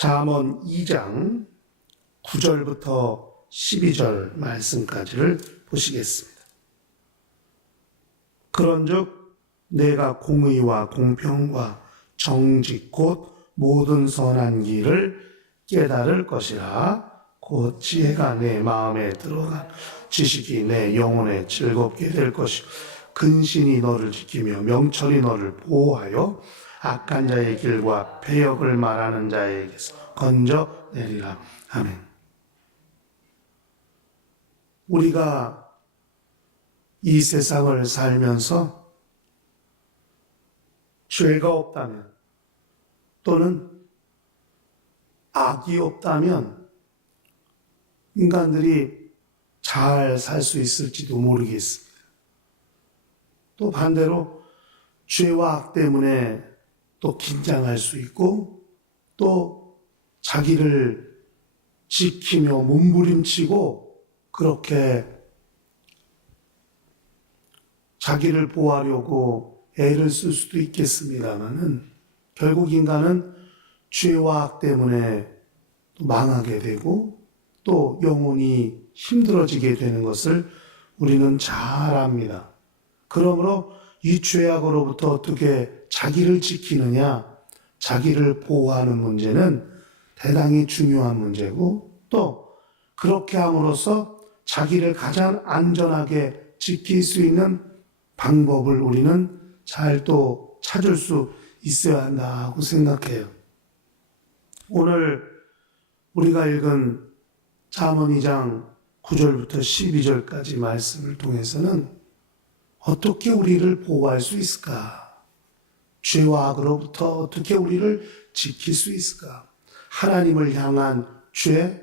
잠언 2장 9절부터 12절 말씀까지를 보시겠습니다. 그런즉 내가 공의와 공평과 정직 곧 모든 선한 길을 깨달을 것이라. 곧 지혜가 내 마음에 들어간 지식이 내 영혼에 즐겁게 될 것이요 근신이 너를 지키며 명철이 너를 보호하여 악한 자의 길과 패역을 말하는 자에게서 건져내리라. 아멘. 우리가 이 세상을 살면서 죄가 없다면 또는 악이 없다면 인간들이 잘 살 수 있을지도 모르겠습니다. 또 반대로 죄와 악 때문에 또 긴장할 수 있고 또 자기를 지키며 몸부림치고 그렇게 자기를 보호하려고 애를 쓸 수도 있겠습니다만은 결국 인간은 죄와 악 때문에 또 망하게 되고 또 영혼이 힘들어지게 되는 것을 우리는 잘 압니다. 그러므로 이 죄악으로부터 어떻게 자기를 지키느냐, 자기를 보호하는 문제는 대단히 중요한 문제고 또 그렇게 함으로써 자기를 가장 안전하게 지킬 수 있는 방법을 우리는 잘 또 찾을 수 있어야 한다고 생각해요. 오늘 우리가 읽은 잠언 2장 9절부터 12절까지 말씀을 통해서는 어떻게 우리를 보호할 수 있을까? 죄와 악으로부터 어떻게 우리를 지킬 수 있을까? 하나님을 향한 죄,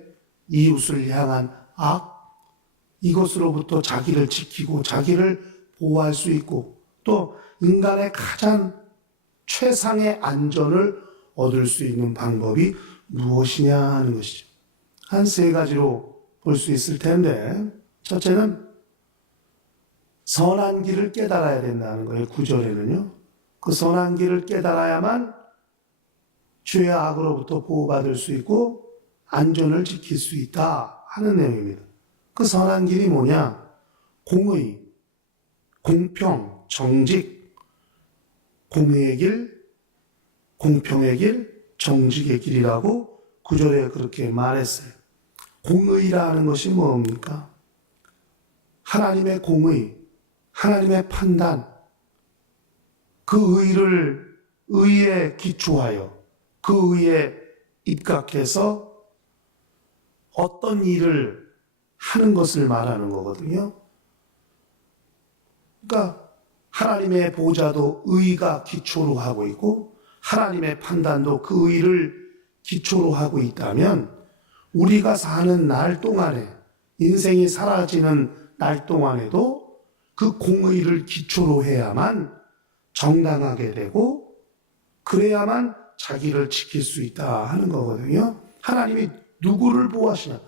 이웃을 향한 악, 이것으로부터 자기를 지키고 자기를 보호할 수 있고 또 인간의 가장 최상의 안전을 얻을 수 있는 방법이 무엇이냐 하는 것이죠. 한 세 가지로 볼 수 있을 텐데 첫째는 선한 길을 깨달아야 된다는 거예요. 9절에는요. 그 선한 길을 깨달아야만 죄와 악으로부터 보호받을 수 있고 안전을 지킬 수 있다 하는 내용입니다. 그 선한 길이 뭐냐? 공의, 공평, 정직, 공의의 길, 공평의 길, 정직의 길이라고 9절에 그렇게 말했어요. 공의라는 것이 뭡니까? 하나님의 공의, 하나님의 판단, 그 의에 기초하여 그 의에 입각해서 어떤 일을 하는 것을 말하는 거거든요. 그러니까 하나님의 보좌도 의가 기초로 하고 있고 하나님의 판단도 그 의를 기초로 하고 있다면 우리가 사는 날 동안에 인생이 사라지는 날 동안에도 그 공의를 기초로 해야만 정당하게 되고 그래야만 자기를 지킬 수 있다 하는 거거든요. 하나님이 누구를 보호하시냐?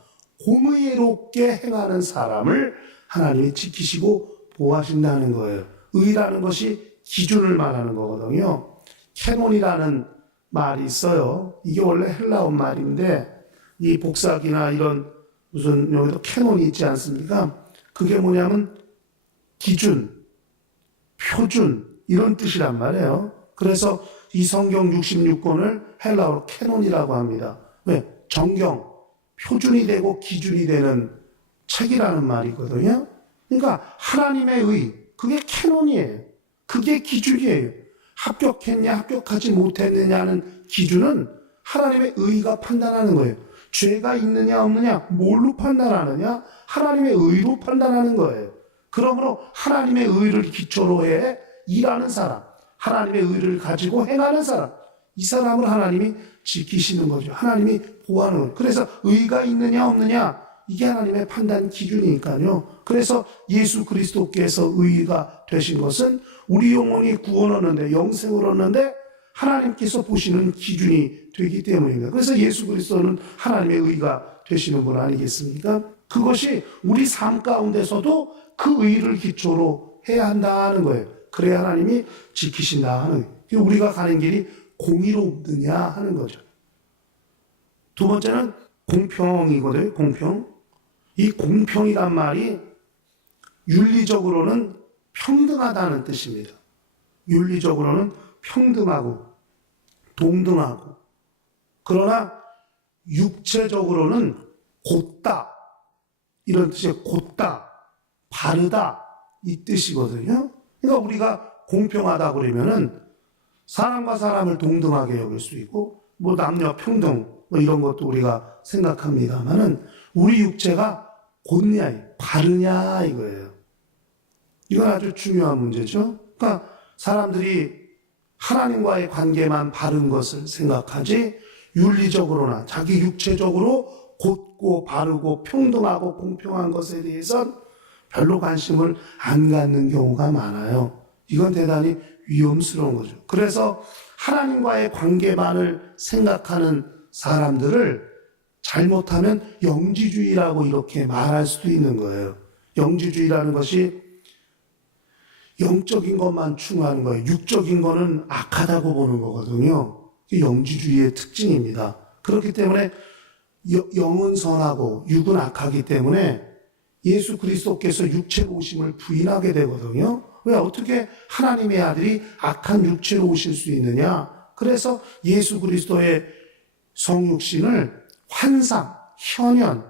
공의롭게 행하는 사람을 하나님이 지키시고 보호하신다는 거예요. 의라는 것이 기준을 말하는 거거든요. 캐논이라는 말이 있어요. 이게 원래 헬라어 말인데 이 복사기나 이런 무슨 여기도 캐논이 있지 않습니까? 그게 뭐냐면 기준, 표준 이런 뜻이란 말이에요. 그래서 이 성경 66권을 헬라어로 캐논이라고 합니다. 왜? 정경, 표준이 되고 기준이 되는 책이라는 말이거든요. 그러니까 하나님의 의, 그게 캐논이에요. 그게 기준이에요. 합격했냐, 합격하지 못했느냐는 기준은 하나님의 의가 판단하는 거예요. 죄가 있느냐, 없느냐, 뭘로 판단하느냐? 하나님의 의로 판단하는 거예요. 그러므로 하나님의 의를 기초로 해 일하는 사람, 하나님의 의를 가지고 행하는 사람, 이 사람을 하나님이 지키시는 거죠. 하나님이 보호하는 거예요. 그래서 의가 있느냐, 없느냐, 이게 하나님의 판단 기준이니까요. 그래서 예수 그리스도께서 의가 되신 것은 우리 영혼이 구원 얻는데, 영생을 얻는데 하나님께서 보시는 기준이 되기 때문입니다. 그래서 예수 그리스도는 하나님의 의가 되시는 분 아니겠습니까? 그것이 우리 삶 가운데서도 그 의를 기초로 해야 한다는 거예요. 그래야 하나님이 지키신다 하는 거예요. 우리가 가는 길이 공의롭느냐 하는 거죠. 두 번째는 공평이거든요. 공평. 이 공평이란 말이 윤리적으로는 평등하다는 뜻입니다. 윤리적으로는 평등하고 동등하고, 그러나 육체적으로는 곧다, 이런 뜻의 곧다, 바르다, 이 뜻이거든요. 그러니까 우리가 공평하다 그러면은 사람과 사람을 동등하게 여길 수 있고, 뭐 남녀 평등 뭐 이런 것도 우리가 생각합니다만은 우리 육체가 곧냐, 바르냐 이거예요. 이건 아주 중요한 문제죠. 그러니까 사람들이 하나님과의 관계만 바른 것을 생각하지 윤리적으로나 자기 육체적으로 곧고 바르고 평등하고 공평한 것에 대해서는 별로 관심을 안 갖는 경우가 많아요. 이건 대단히 위험스러운 거죠. 그래서 하나님과의 관계만을 생각하는 사람들을 잘못하면 영지주의라고 이렇게 말할 수도 있는 거예요. 영지주의라는 것이 영적인 것만 추구하는 거예요. 육적인 거는 악하다고 보는 거거든요. 영지주의의 특징입니다. 그렇기 때문에 영은 선하고 육은 악하기 때문에 예수 그리스도께서 육체로 오심을 부인하게 되거든요. 왜 어떻게 하나님의 아들이 악한 육체로 오실 수 있느냐? 그래서 예수 그리스도의 성육신을 환상, 현현,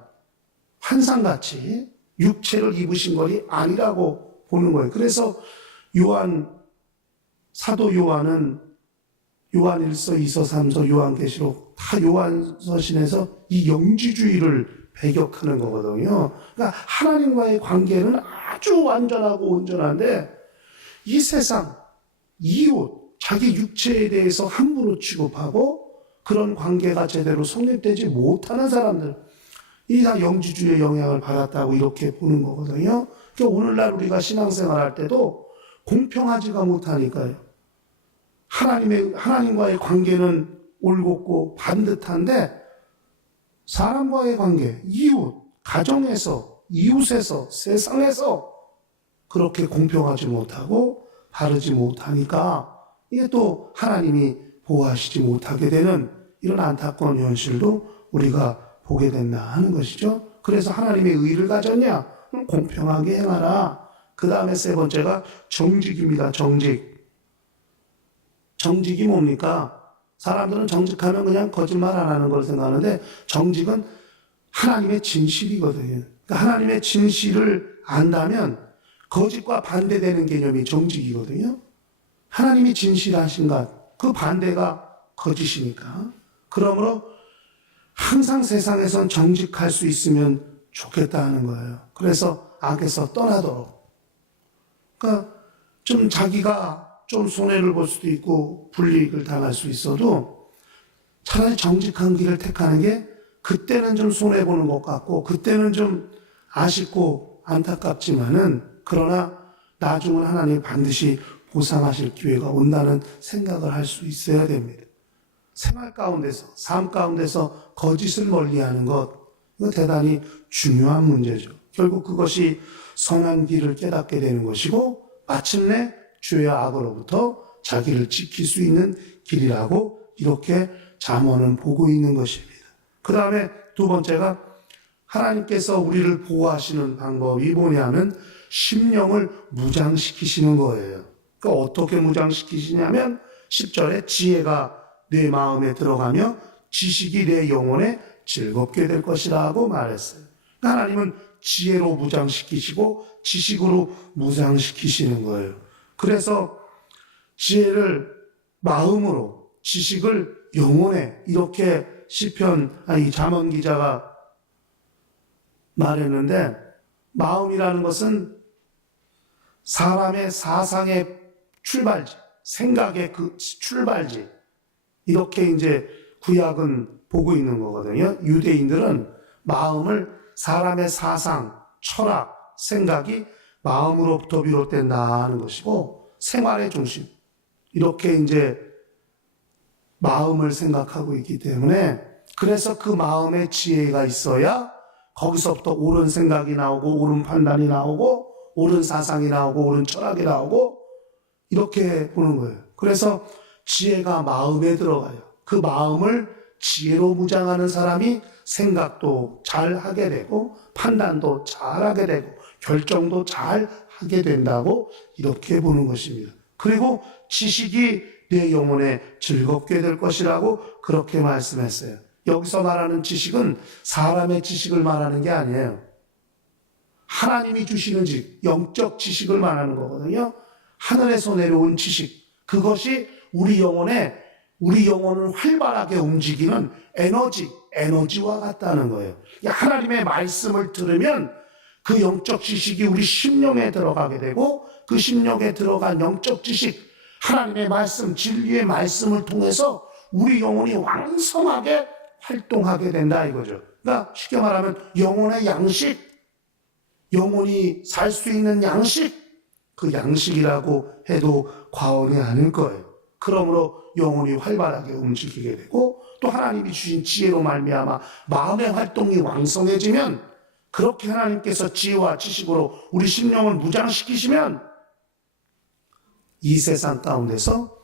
환상같이 육체를 입으신 것이 아니라고 보는 거예요. 그래서 사도 요한은 요한 1서, 2서, 3서, 요한계시록 다 요한서신에서 이 영지주의를 배격하는 거거든요. 그러니까 하나님과의 관계는 아주 완전하고 온전한데 이 세상, 이웃, 자기 육체에 대해서 함부로 취급하고 그런 관계가 제대로 성립되지 못하는 사람들, 이 다 영지주의의 영향을 받았다고 이렇게 보는 거거든요. 그러니까 오늘날 우리가 신앙생활 할 때도 공평하지가 못하니까요. 하나님과의 관계는 올곧고 반듯한데 사람과의 관계, 이웃, 가정에서, 이웃에서, 세상에서 그렇게 공평하지 못하고 바르지 못하니까 이게 또 하나님이 보호하시지 못하게 되는 이런 안타까운 현실도 우리가 보게 된다 하는 것이죠. 그래서 하나님의 의를 가졌냐? 공평하게 행하라. 그 다음에 세 번째가 정직입니다. 정직이 뭡니까? 사람들은 정직하면 그냥 거짓말 안 하는 걸 생각하는데 정직은 하나님의 진실이거든요. 그러니까 하나님의 진실을 안다면 거짓과 반대되는 개념이 정직이거든요. 하나님이 진실하신 것, 그 반대가 거짓이니까. 그러므로 항상 세상에선 정직할 수 있으면 좋겠다 하는 거예요. 그래서 악에서 떠나도록. 그러니까 좀 자기가 좀 손해를 볼 수도 있고 불이익을 당할 수 있어도 차라리 정직한 길을 택하는 게 그때는 좀 손해보는 것 같고 그때는 좀 아쉽고 안타깝지만은 그러나 나중은 하나님이 반드시 보상하실 기회가 온다는 생각을 할 수 있어야 됩니다. 생활 가운데서, 삶 가운데서 거짓을 멀리하는 것, 이거 대단히 중요한 문제죠. 결국 그것이 선한 길을 깨닫게 되는 것이고 마침내 죄와 악으로부터 자기를 지킬 수 있는 길이라고 이렇게 잠언은 보고 있는 것입니다. 그 다음에 두 번째가 하나님께서 우리를 보호하시는 방법이 뭐냐면 심령을 무장시키시는 거예요. 그러니까 어떻게 무장시키시냐면 10절에 지혜가 내 마음에 들어가며 지식이 내 영혼에 즐겁게 될 것이라고 말했어요. 그러니까 하나님은 지혜로 무장시키시고 지식으로 무장시키시는 거예요. 그래서 지혜를 마음으로, 지식을 영혼에, 이렇게 잠언 기자가 말했는데, 마음이라는 것은 사람의 사상의 출발지, 생각의 그 출발지, 이렇게 이제 구약은 보고 있는 거거든요. 유대인들은 마음을 사람의 사상, 철학, 생각이 마음으로부터 비롯된다 하는 것이고 생활의 중심, 이렇게 이제 마음을 생각하고 있기 때문에 그래서 그 마음에 지혜가 있어야 거기서부터 옳은 생각이 나오고 옳은 판단이 나오고 옳은 사상이 나오고 옳은 철학이 나오고 이렇게 보는 거예요. 그래서 지혜가 마음에 들어가요. 그 마음을 지혜로 무장하는 사람이 생각도 잘 하게 되고 판단도 잘 하게 되고 결정도 잘 하게 된다고 이렇게 보는 것입니다. 그리고 지식이 내 영혼에 즐겁게 될 것이라고 그렇게 말씀했어요. 여기서 말하는 지식은 사람의 지식을 말하는 게 아니에요. 하나님이 주시는 지식, 영적 지식을 말하는 거거든요. 하늘에서 내려온 지식, 그것이 우리 영혼을 활발하게 움직이는 에너지와 같다는 거예요. 하나님의 말씀을 들으면 그 영적 지식이 우리 심령에 들어가게 되고 그 심령에 들어간 영적 지식, 하나님의 말씀, 진리의 말씀을 통해서 우리 영혼이 왕성하게 활동하게 된다 이거죠. 그러니까 쉽게 말하면 영혼의 양식, 영혼이 살 수 있는 양식, 그 양식이라고 해도 과언이 아닐 거예요. 그러므로 영혼이 활발하게 움직이게 되고 또 하나님이 주신 지혜로 말미암아 마음의 활동이 왕성해지면 그렇게 하나님께서 지혜와 지식으로 우리 심령을 무장시키시면 이 세상 가운데서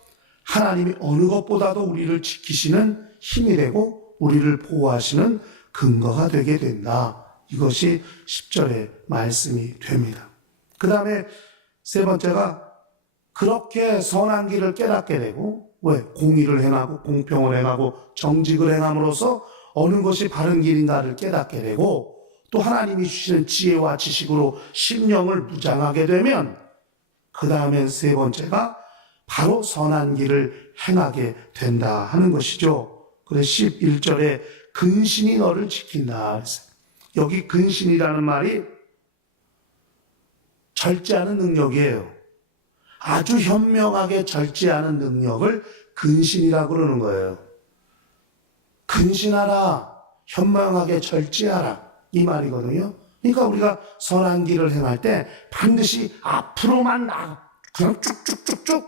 하나님이 어느 것보다도 우리를 지키시는 힘이 되고 우리를 보호하시는 근거가 되게 된다. 이것이 10절의 말씀이 됩니다. 그 다음에 세 번째가 그렇게 선한 길을 깨닫게 되고 왜? 공의를 행하고 공평을 행하고 정직을 행함으로써 어느 것이 바른 길인가를 깨닫게 되고 또 하나님이 주시는 지혜와 지식으로 심령을 무장하게 되면 그 다음엔 세 번째가 바로 선한 길을 행하게 된다 하는 것이죠. 그래서 11절에 근신이 너를 지킨다. 여기 근신이라는 말이 절제하는 능력이에요. 아주 현명하게 절제하는 능력을 근신이라고 그러는 거예요. 근신하라, 현명하게 절제하라 이 말이거든요. 그러니까 우리가 선한 길을 행할 때 반드시 앞으로만 그냥 쭉쭉쭉쭉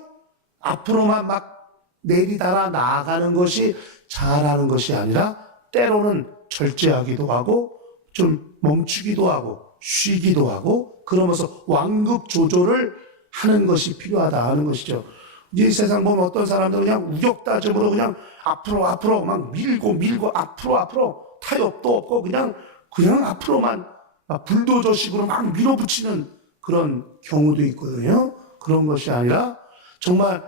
앞으로만 막 내리달아 나아가는 것이 잘하는 것이 아니라 때로는 절제하기도 하고 좀 멈추기도 하고 쉬기도 하고 그러면서 완급 조절을 하는 것이 필요하다 하는 것이죠. 이 세상 보면 어떤 사람들은 그냥 우격다짐으로 그냥 앞으로 막 밀고 앞으로 타협도 없고 그냥 앞으로만 불도저식으로 막 밀어붙이는 그런 경우도 있거든요. 그런 것이 아니라 정말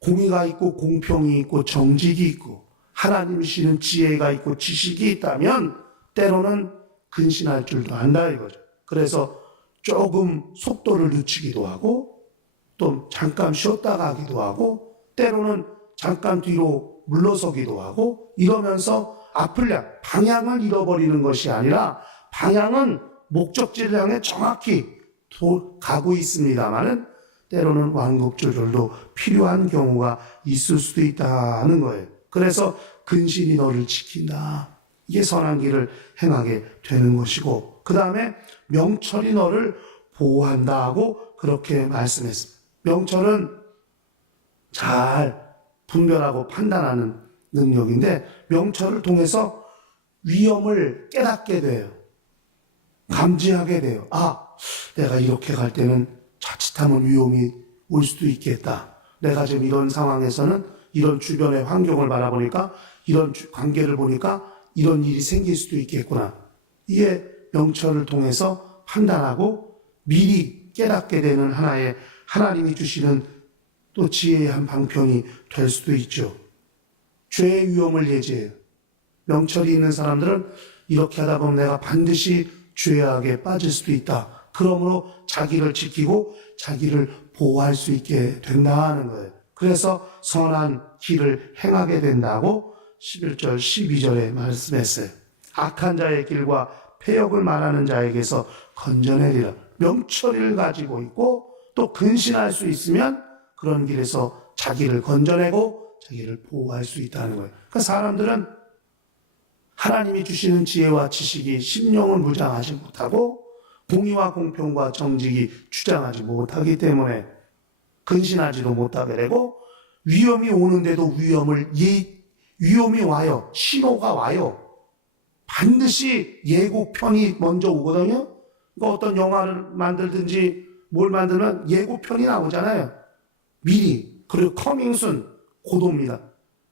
공의가 있고 공평이 있고 정직이 있고 하나님이 주시는 지혜가 있고 지식이 있다면 때로는 근신할 줄도 안다 이거죠. 그래서 조금 속도를 늦추기도 하고 또 잠깐 쉬었다 가기도 하고 때로는 잠깐 뒤로 물러서기도 하고 이러면서 방향을 잃어버리는 것이 아니라 방향은 목적지를 향해 정확히 가고 있습니다만은 때로는 완급 조절도 필요한 경우가 있을 수도 있다 하는 거예요. 그래서 근신이 너를 지킨다. 이게 선한 길을 행하게 되는 것이고 그 다음에 명철이 너를 보호한다 하고 그렇게 말씀했습니다. 명철은 잘 분별하고 판단하는 능력인데 명철을 통해서 위험을 깨닫게 돼요. 감지하게 돼요. 내가 이렇게 갈 때는 자칫하면 위험이 올 수도 있겠다. 내가 지금 이런 상황에서는 이런 주변의 환경을 바라보니까 이런 관계를 보니까 이런 일이 생길 수도 있겠구나. 이게 명철을 통해서 판단하고 미리 깨닫게 되는 하나의 하나님이 주시는 또 지혜의 한 방편이 될 수도 있죠. 죄의 위험을 예지해요. 명철이 있는 사람들은 이렇게 하다 보면 내가 반드시 죄악에 빠질 수도 있다. 그러므로 자기를 지키고 자기를 보호할 수 있게 된다 하는 거예요. 그래서 선한 길을 행하게 된다고 11절, 12절에 말씀했어요. 악한 자의 길과 패역을 말하는 자에게서 건져내리라. 명철을 가지고 있고 또 근신할 수 있으면 그런 길에서 자기를 건져내고 자기를 보호할 수 있다는 거예요. 그러니까 사람들은 하나님이 주시는 지혜와 지식이 심령을 무장하지 못하고 공의와 공평과 정직이 주장하지 못하기 때문에 근신하지도 못하게 되고 위험이 오는데도 위험이 와요. 신호가 와요. 반드시 예고편이 먼저 오거든요. 그러니까 어떤 영화를 만들든지 뭘 만들면 예고편이 나오잖아요. 미리. 그리고 커밍순 고도입니다.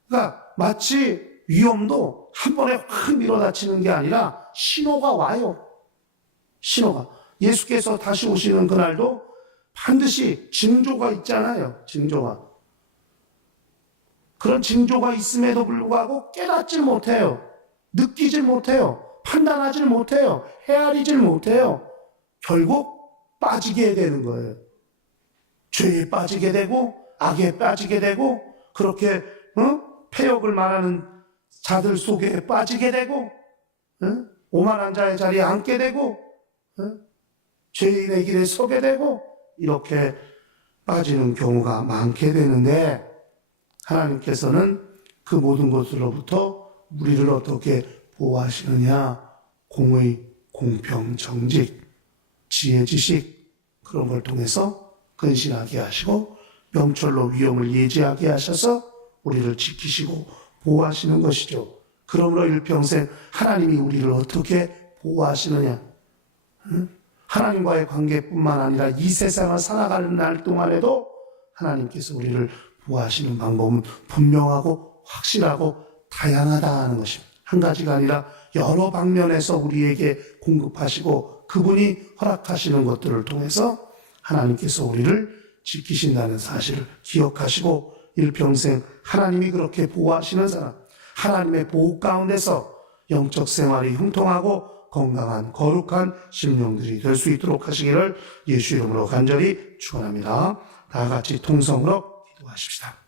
그러니까 마치 위험도 한 번에 확 밀어닥치는 게 아니라 신호가 와요. 신호가. 예수께서 다시 오시는 그날도 반드시 징조가 있잖아요. 징조가. 그런 징조가 있음에도 불구하고 깨닫질 못해요. 느끼질 못해요. 판단하질 못해요. 헤아리질 못해요. 결국 빠지게 되는 거예요. 죄에 빠지게 되고 악에 빠지게 되고 그렇게 폐역을 말하는 자들 속에 빠지게 되고 오만한 자의 자리에 앉게 되고 죄인의 길에 서게 되고 이렇게 빠지는 경우가 많게 되는데 하나님께서는 그 모든 것으로부터 우리를 어떻게 보호하시느냐? 공의, 공평, 정직, 지혜, 지식 그런 걸 통해서 근신하게 하시고 명철로 위험을 예지하게 하셔서 우리를 지키시고 보호하시는 것이죠. 그러므로 일평생 하나님이 우리를 어떻게 보호하시느냐? 하나님과의 관계뿐만 아니라 이 세상을 살아가는 날 동안에도 하나님께서 우리를 보호하시는 방법은 분명하고 확실하고 다양하다 하는 것입니다. 한 가지가 아니라 여러 방면에서 우리에게 공급하시고 그분이 허락하시는 것들을 통해서 하나님께서 우리를 지키신다는 사실을 기억하시고 일평생 하나님이 그렇게 보호하시는 사람, 하나님의 보호 가운데서 영적 생활이 형통하고 건강한 거룩한 심령들이 될 수 있도록 하시기를 예수 이름으로 간절히 축원합니다. 다 같이 통성으로 기도하십시다.